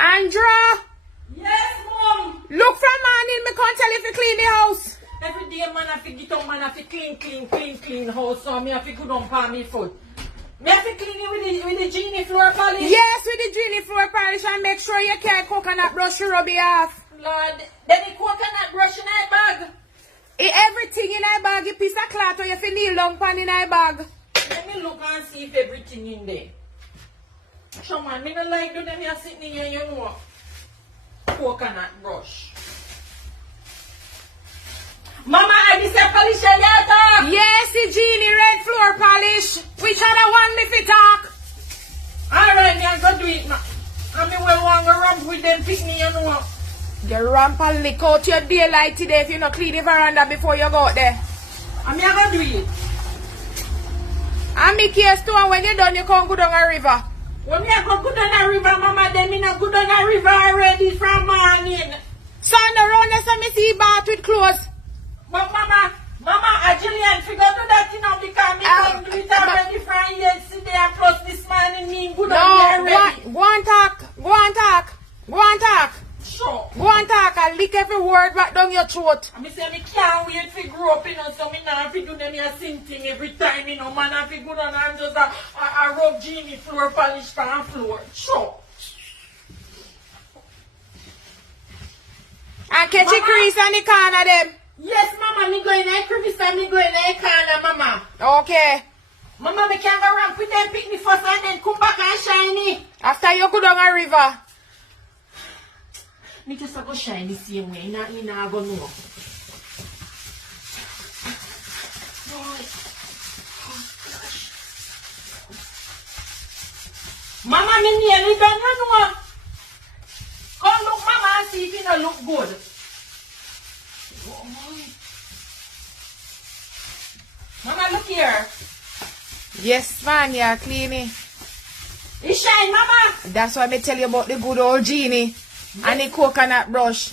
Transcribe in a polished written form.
Andra! Yes, Mom! Look from morning, me can't tell you if you clean the house. Every day, man, I have to get on, man, I have to clean house, so me have to go down on my foot. Me have to clean it with the Genie floor polish? Yes, with the Genie floor polish, and make sure you carry coconut brush to rub it off. Lord, then the coconut brush in my bag. Everything in my bag, a piece of cloth, or you have to kneel down pan in my bag. Let me look and see if everything in there. So man, me don't like do them here sitting here, you know. Coconut brush. Mama, I just say polish your yata. Yes, the Genie red floor polish. Which other one if you talk? Alright, me I'm gonna do it now. I mean, we want to ramp with them pick me, you know. The ramp and lick out your daylight today if you not clean the veranda before you go out there. I mean, I'm gonna do it. And me case too, and when you're done, you can't go down a river. When me I go down a river, Mama, then me not go down a river already from morning. Son, around there, so me see bath with clothes. But Mama, a Julian figure do that, you know, because me come do it already from yesterday and plus this morning me good on there already. Go and talk. Sure. Go and talk and lick every word back down your throat. I say me can't wait to grow up, you know, so me now have to do them here same thing every time, you know, man, I have to go down and just a rub Genie floor polish for the floor. Sure. And catch a crease on the corner them. Yes, Mama, me go in a crevice and me go in a corner, Mama. Okay. Mama, me can go ramp with them, pick me first and then come back and shiny. After you go down a river. Me just go shine the same way, not go know. Mama, me nearly done, you know. Come look, Mama, and see if it don't look good. Oh, Mama, look here. Yes, man, you're cleaning. It shine, Mama. That's why I tell you about the good old Genie and the coconut brush.